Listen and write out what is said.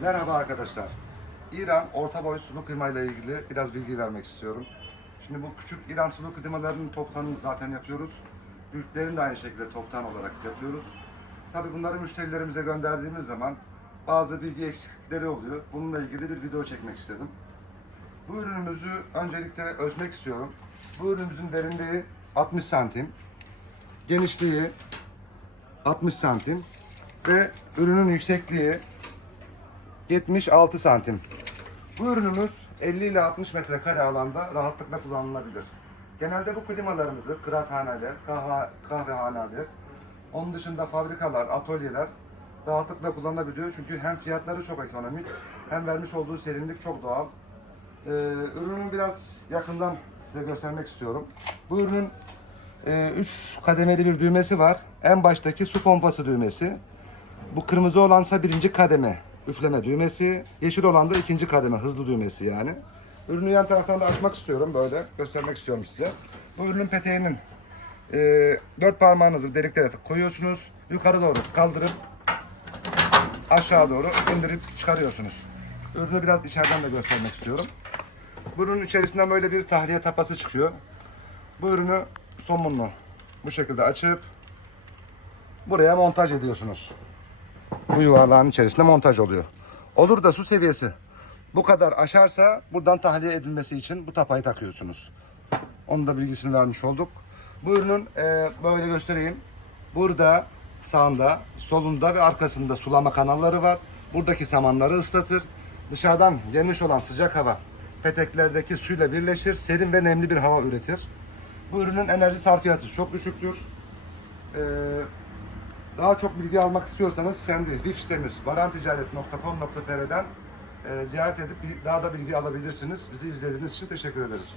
Merhaba arkadaşlar. İran orta boy sulu kıyma ile ilgili biraz bilgi vermek istiyorum. Şimdi bu küçük İran sulu kıymalarının toptanını zaten yapıyoruz. Büyüklerini de aynı şekilde toptan olarak yapıyoruz. Tabii bunları müşterilerimize gönderdiğimiz zaman bazı bilgi eksiklikleri oluyor. Bununla ilgili bir video çekmek istedim. Bu ürünümüzü öncelikle ölçmek istiyorum. Bu ürünümüzün derinliği 60 santim, genişliği 60 santim ve ürünün yüksekliği 76 santim. Bu ürünümüz 50 ile 60 metrekare alanda rahatlıkla kullanılabilir. Genelde bu klimalarımızı kıraathaneler, kahve, kahvehaneler, onun dışında fabrikalar, atölyeler rahatlıkla kullanılabiliyor. Çünkü hem fiyatları çok ekonomik hem vermiş olduğu serinlik çok doğal. Ee, ürünün biraz yakından size göstermek istiyorum. Bu ürünün 3 kademeli bir düğmesi var. En baştaki su pompası düğmesi. Bu kırmızı olansa birinci kademe üfleme düğmesi. Yeşil olan da ikinci kademe hızlı düğmesi yani. Ürünü yan taraftan da açmak istiyorum böyle göstermek istiyorum size. Bu ürünün peteğinin e, dört parmağınızı deliklere koyuyorsunuz. Yukarı doğru kaldırıp aşağı doğru indirip çıkarıyorsunuz. Ürünü biraz içeriden de göstermek istiyorum. Bu ürünün içerisinden böyle bir tahliye tapası çıkıyor. Bu ürünü somunlu bu şekilde açıp buraya montaj ediyorsunuz. Bu yuvarlağın içerisinde montaj oluyor. Olur da su seviyesi bu kadar aşarsa buradan tahliye edilmesi için bu tapayı takıyorsunuz. Onun da bilgisini vermiş olduk. Bu ürünün e, böyle göstereyim. Burada sağında, solunda ve arkasında sulama kanalları var. Buradaki samanları ıslatır. Dışarıdan gelmiş olan sıcak hava peteklerdeki suyla birleşir. Serin ve nemli bir hava üretir. Bu ürünün enerji sarfiyatı çok düşüktür. Ee, daha çok bilgi almak istiyorsanız kendi web sitemiz baranticaret.com.tr'den e, ziyaret edip daha da bilgi alabilirsiniz. Bizi izlediğiniz için teşekkür ederiz.